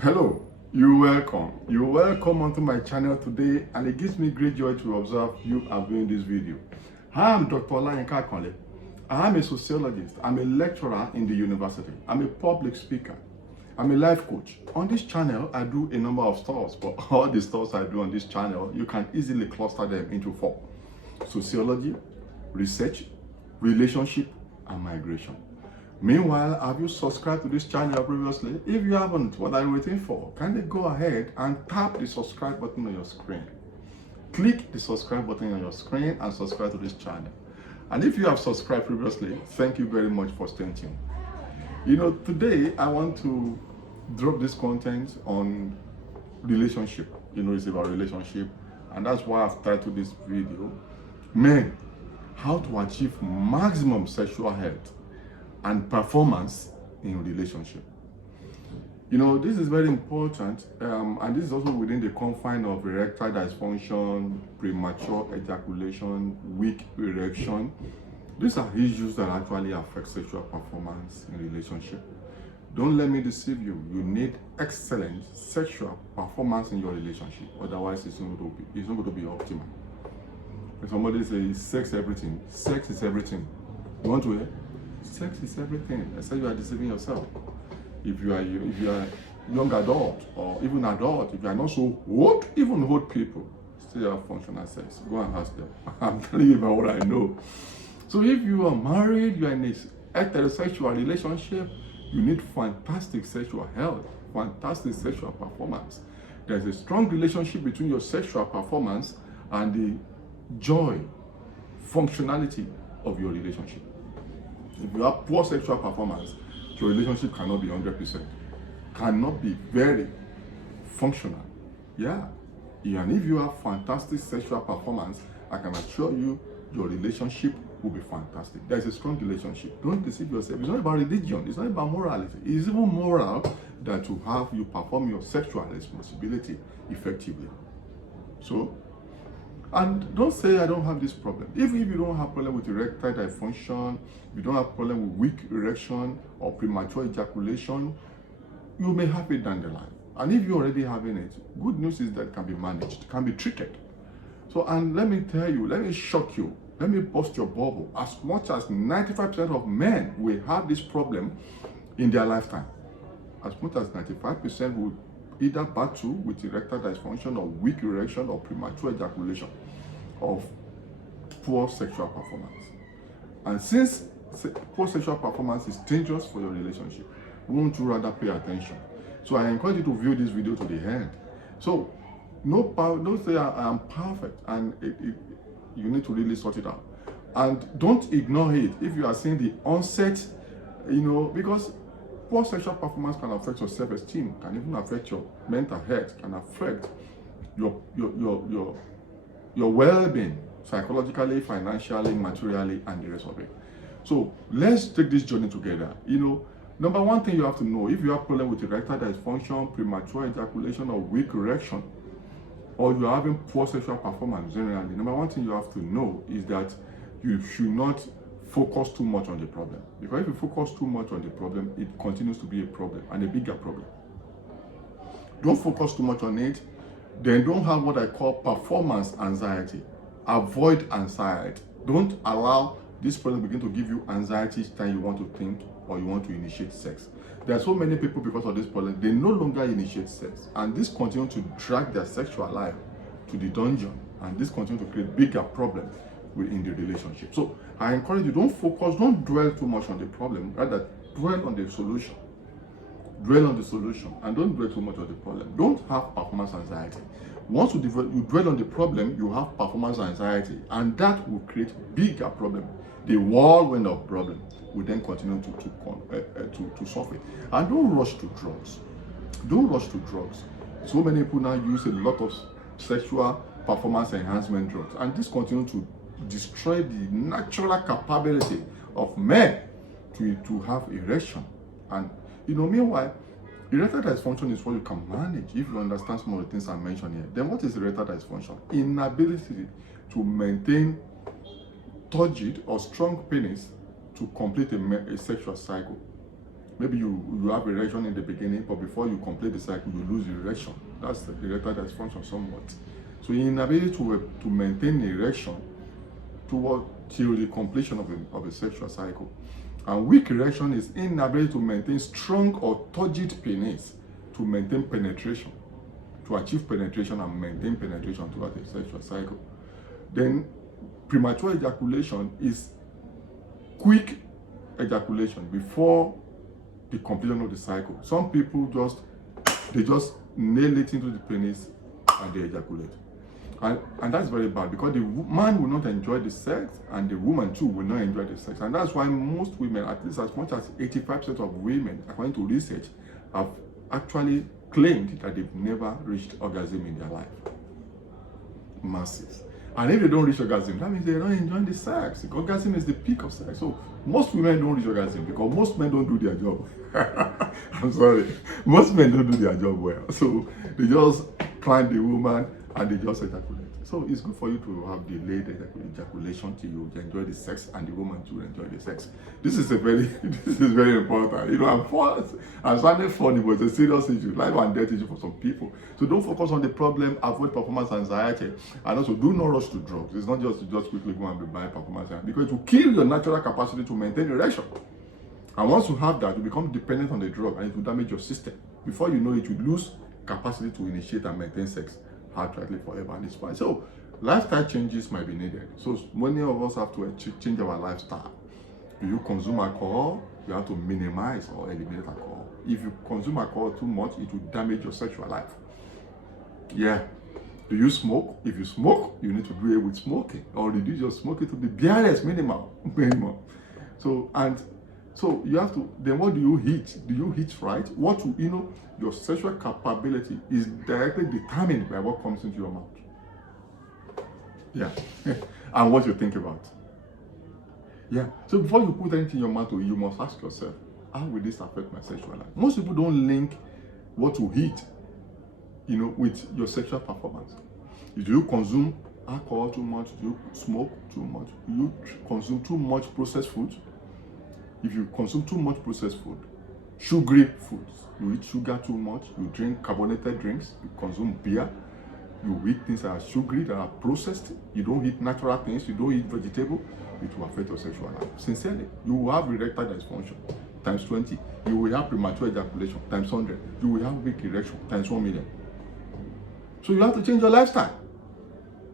Hello, you're welcome onto my channel today, and it gives me great joy to observe you are viewing this video. I am Dr. Olayinka Akanle. I am a sociologist. I'm a lecturer in the university. I'm a public speaker. I'm a life coach. On this channel, I do a number of stuff, but all the stuff I do on this channel, you can easily cluster them into four: sociology, research, relationship, and migration. Meanwhile, have you subscribed to this channel previously? If you haven't, what are you waiting for? Kindly go ahead and tap the subscribe button on your screen. Click the subscribe button on your screen and subscribe to this channel. And if you have subscribed previously, thank you very much for staying tuned. Today I want to drop this content on relationship. It's about relationship, and that's why I've titled this video, Men, how to achieve maximum sexual health and performance in relationship. This is very important, and this is also within the confine of erectile dysfunction, premature ejaculation, weak erection. These are issues that actually affect sexual performance in relationship. Don't let me deceive you. You need excellent sexual performance in your relationship. Otherwise, it's not going to be optimal. When somebody says sex everything, sex is everything. You want to hear? Sex is everything. Except you are deceiving yourself. If you are young adult or even adult, if you are not so old, even old people still have functional sex. Go and ask them. I'm telling you about what I know. So if you are married, you are in a heterosexual relationship, you need fantastic sexual health, fantastic sexual performance. There's a strong relationship between your sexual performance and the joy, functionality of your relationship. If you have poor sexual performance, your relationship cannot be 100%, cannot be very functional. And if you have fantastic sexual performance, I can assure you your relationship will be fantastic. There's a strong relationship. Don't deceive yourself. It's not about religion. It's not about morality. It's even moral that you perform your sexual responsibility effectively. And don't say I don't have this problem. Even if you don't have problem with erectile dysfunction, you don't have problem with weak erection or premature ejaculation, you may have it down the line. And if you're already having it, good news is that it can be managed, can be treated. And let me tell you, let me shock you, let me bust your bubble. As much as 95% of men will have this problem in their lifetime. As much as 95% will either battle with erectile dysfunction or weak erection or premature ejaculation of poor sexual performance. And since poor sexual performance is dangerous for your relationship, won't you rather pay attention? So I encourage you to view this video to the end. So don't say I am perfect, and you need to really sort it out. And don't ignore it if you are seeing the onset, because poor sexual performance can affect your self-esteem, can even affect your mental health, can affect your well-being, psychologically, financially, materially, and the rest of it. So let's take this journey together. Number one thing you have to know, if you have problem with erectile dysfunction, premature ejaculation, or weak erection, or you are having poor sexual performance generally, number one thing you have to know is that you should not focus too much on the problem. Because if you focus too much on the problem, it continues to be a problem, and a bigger problem. Don't focus too much on it. Then don't have what I call performance anxiety. Avoid anxiety. Don't allow this problem begin to give you anxiety each time you want to think or you want to initiate sex. There are so many people, because of this problem, they no longer initiate sex, and this continues to drag their sexual life to the dungeon, and this continues to create bigger problems within the relationship. So I encourage you, don't dwell too much on the problem, rather dwell on the solution. Dwell on the solution, and don't dwell too much on the problem. Don't have performance anxiety. Once you dwell on the problem, you have performance anxiety, and that will create bigger problem. The whirlwind of problem will then continue to surface. And don't rush to drugs. Don't rush to drugs. So many people now use a lot of sexual performance enhancement drugs, and this continues to destroy the natural capability of men to have erection. And meanwhile, erectile dysfunction is what you can manage if you understand some of the things I mentioned here. Then what is erectile dysfunction? Inability to maintain turgid or strong penis to complete a sexual cycle. Maybe you have erection in the beginning, but before you complete the cycle, you lose the erection. That's the erectile dysfunction somewhat. So inability to maintain erection till the completion of a sexual cycle. And weak erection is inability to maintain strong or turgid penis to maintain penetration, to achieve penetration and maintain penetration throughout a sexual cycle. Then premature ejaculation is quick ejaculation before the completion of the cycle. Some people just nail it into the penis and they ejaculate. And that's very bad, because the man will not enjoy the sex and the woman too will not enjoy the sex. And that's why most women, at least as much as 85% of women, according to research, have actually claimed that they've never reached orgasm in their life. Massive. And if they don't reach orgasm, that means they're not enjoying the sex. Orgasm is the peak of sex. So most women don't reach orgasm because most men don't do their job. I'm sorry. Most men don't do their job well. So they just climb the woman and they just ejaculate. So it's good for you to have delayed ejaculation till you enjoy the sex and the woman to enjoy the sex. This is very important. You know, I'm sounding funny, but it's a serious issue, life and death issue for some people. So don't focus on the problem, avoid performance anxiety, and also do not rush to drugs. It's not just to quickly go and be buying performance anxiety, because it will kill your natural capacity to maintain erection. And once you have that, you become dependent on the drug and it will damage your system. Before you know it, you lose capacity to initiate and maintain sex heartily forever, and it's fine. So lifestyle changes might be needed. So many of us have to change our lifestyle. Do you consume alcohol? You have to minimize or eliminate alcohol. If you consume alcohol too much, it will damage your sexual life. Yeah. Do you smoke? If you smoke, you need to do it with smoking, or reduce your smoking to the barest minimum. So you have to, then what do you eat? Do you eat right? Your sexual capability is directly determined by what comes into your mouth. Yeah. And what you think about. Yeah. So before you put anything in your mouth, you must ask yourself, how will this affect my sexual life? Most people don't link what you eat, with your sexual performance. Do you consume alcohol too much? Do you smoke too much? Do you consume too much processed food? If you consume too much processed food, sugary foods, you eat sugar too much, you drink carbonated drinks, you consume beer, you eat things that are sugary, that are processed, you don't eat natural things, you don't eat vegetable, it will affect your sexual life. Sincerely, you will have erectile dysfunction times 20, you will have premature ejaculation times 100, you will have weak erection times 1 million. So you have to change your lifestyle.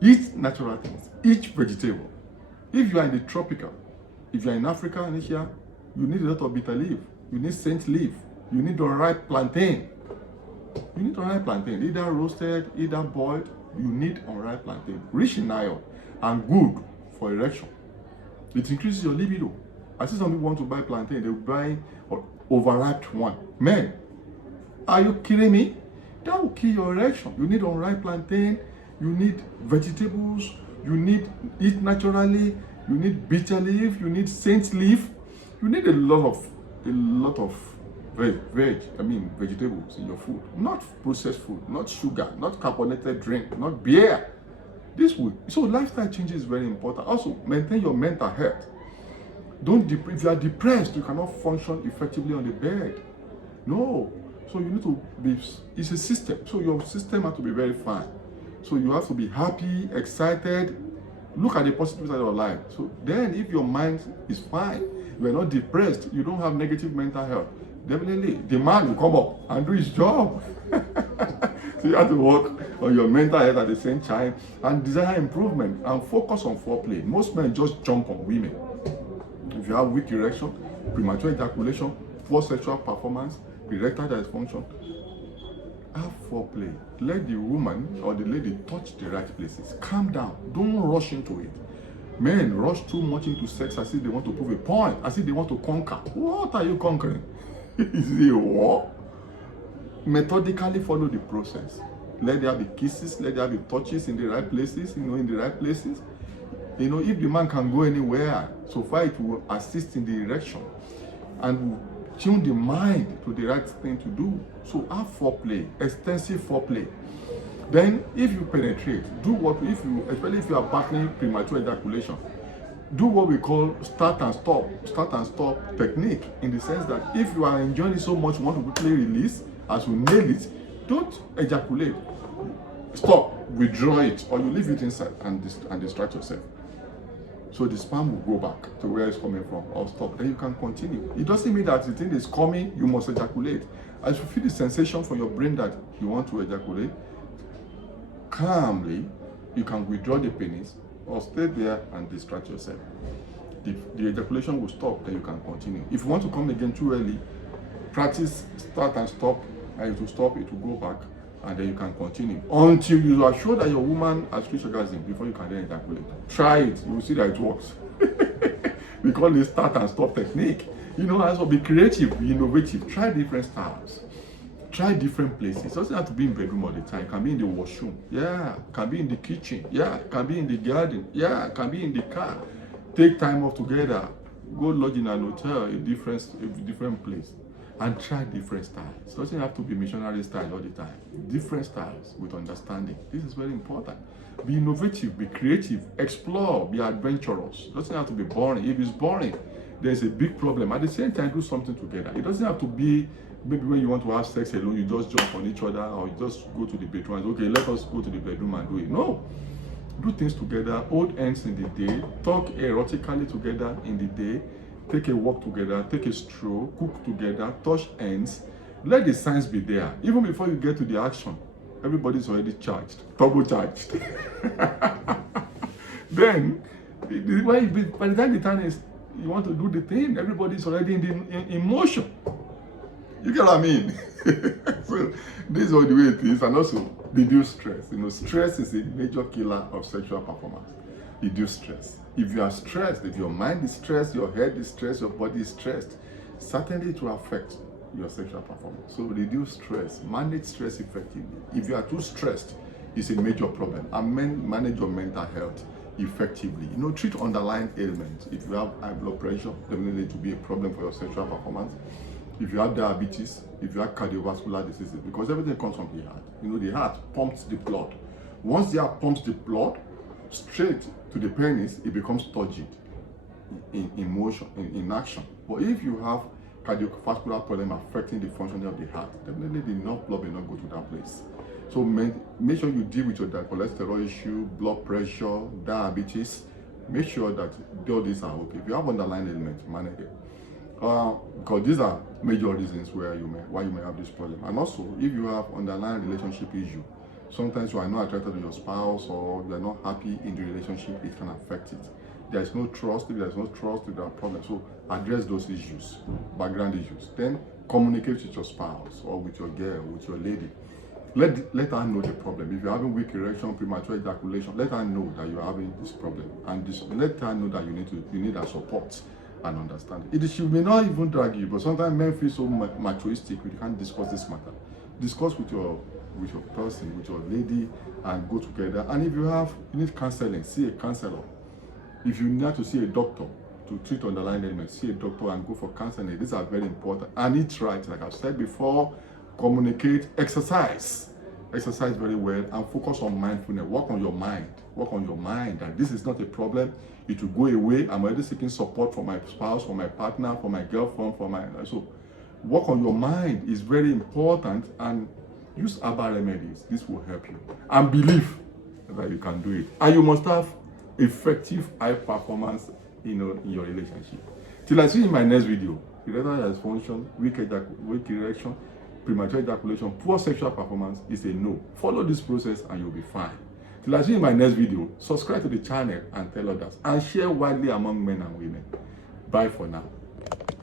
Eat natural things, eat vegetable. If you are in the tropical, if you are in Africa and Asia, you need a lot of bitter leaf, you need scent leaf, you need unripe plantain. You need unripe plantain, either roasted, either boiled. You need unripe plantain, rich in iron and good for erection. It increases your libido. I see some people want to buy plantain, they'll buy overripe one. Men, are you kidding me? That will kill your erection. You need unripe plantain, you need vegetables, you need eat naturally, you need bitter leaf, you need scent leaf, you need a lot of vegetables in your food, not processed food, not sugar, not carbonated drink, not beer. So lifestyle changes is very important. Also, maintain your mental health. If you are depressed, you cannot function effectively on the bed. No. So you need to it's a system. So your system has to be very fine. So you have to be happy, excited, look at the positive side of your life. So then if your mind is fine, you are not depressed, you don't have negative mental health, definitely the man will come up and do his job. So you have to work on your mental health at the same time and desire improvement and focus on foreplay. Most men just jump on women. If you have weak erection, premature ejaculation, poor sexual performance, erectile dysfunction, have foreplay. Let the woman or the lady touch the right places. Calm down. Don't rush into it. Men rush too much into sex as if they want to prove a point, as if they want to conquer. What are you conquering? Is it a war? Methodically follow the process. Let there be kisses, let there be touches in the right places, in the right places. If the man can go anywhere, so far it will assist in the erection and will tune the mind to the right thing to do. So have foreplay, extensive foreplay. Then if you penetrate, especially if you are battling premature ejaculation, do what we call start and stop technique, in the sense that if you are enjoying it so much, you want to quickly release, as you nail it, don't ejaculate. Stop, withdraw it, or you leave it inside and distract yourself. So the sperm will go back to where it's coming from, or stop. Then you can continue. It doesn't mean that the thing is coming, you must ejaculate. As you feel the sensation from your brain that you want to ejaculate, calmly, you can withdraw the penis or stay there and distract yourself. The ejaculation will stop, then you can continue. If you want to come again too early, practice start and stop, and it will stop, it will go back, and then you can continue until you are sure that your woman has reached orgasm before you can then ejaculate. Try it, you will see that it works. We call it start and stop technique. You know, also be creative, be innovative, try different styles. Try different places. It doesn't have to be in bedroom all the time. It can be in the washroom. Yeah. It can be in the kitchen. Yeah. It can be in the garden. Yeah. It can be in the car. Take time off together. Go lodge in an hotel, a different place, and try different styles. It doesn't have to be missionary style all the time. Different styles with understanding. This is very important. Be innovative, be creative, explore, be adventurous. It doesn't have to be boring. If it's boring, there's a big problem. At the same time, do something together. It doesn't have to be maybe when you want to have sex alone, you just jump on each other, or you just go to the bedroom and okay, let us go to the bedroom and do it. No. Do things together, hold hands in the day, talk erotically together in the day, take a walk together, take a stroll, cook together, touch hands. Let the signs be there. Even before you get to the action, everybody's already charged, turbocharged. Then, by the time the time is you want to do the thing, everybody's already in motion. You get what I mean? So this is all the way it is, and also reduce stress. You know, stress is a major killer of sexual performance. Reduce stress. If you are stressed, if your mind is stressed, your head is stressed, your body is stressed, certainly it will affect your sexual performance. So reduce stress, manage stress effectively. If you are too stressed, it's a major problem. And manage your mental health effectively. You know, treat underlying ailments. If you have high blood pressure, definitely to be a problem for your sexual performance. If you have diabetes, if you have cardiovascular diseases, because everything comes from the heart. You know, the heart pumps the blood. Once the heart pumps the blood straight to the penis, it becomes turgid in motion, in action. But if you have cardiovascular problem affecting the functioning of the heart, definitely the enough blood will not go to that place. So make sure you deal with your cholesterol issue, blood pressure, diabetes. Make sure that all these are okay. If you have underlying ailments, manage it. Because these are major reasons why you may have this problem. And also, if you have underlying relationship issue, sometimes you are not attracted to your spouse or you are not happy in the relationship, it can affect it. There is no trust. If there is no trust, there are problems. So address those issues, background issues. Then communicate with your spouse or with your girl, with your lady. Let her know the problem. If you're having weak erection, premature ejaculation, let her know that you're having this problem, and let her know that you need her support and understand it. She may not even drag you, but sometimes men feel so machoistic, we can't discuss this matter. Discuss with your person, with your lady, and go together. And if you need counseling, see a counselor. If you need to see a doctor to treat underlying ailments, see a doctor and go for counseling. These are very important. And eat right, like I've said before. Communicate, exercise very well, and focus on mindfulness. Work on your mind that this is not a problem, it will go away. I'm already seeking support from my spouse, from my partner, from my girlfriend, so work on your mind is very important, and use herbal remedies. This will help you, and believe that you can do it. And you must have effective high performance in your relationship. Till I see you in my next video. Erectile dysfunction, weak erection, premature ejaculation, poor sexual performance is a no. Follow this process and you'll be fine. Till I see you in my next video, subscribe to the channel and tell others, and share widely among men and women. Bye for now.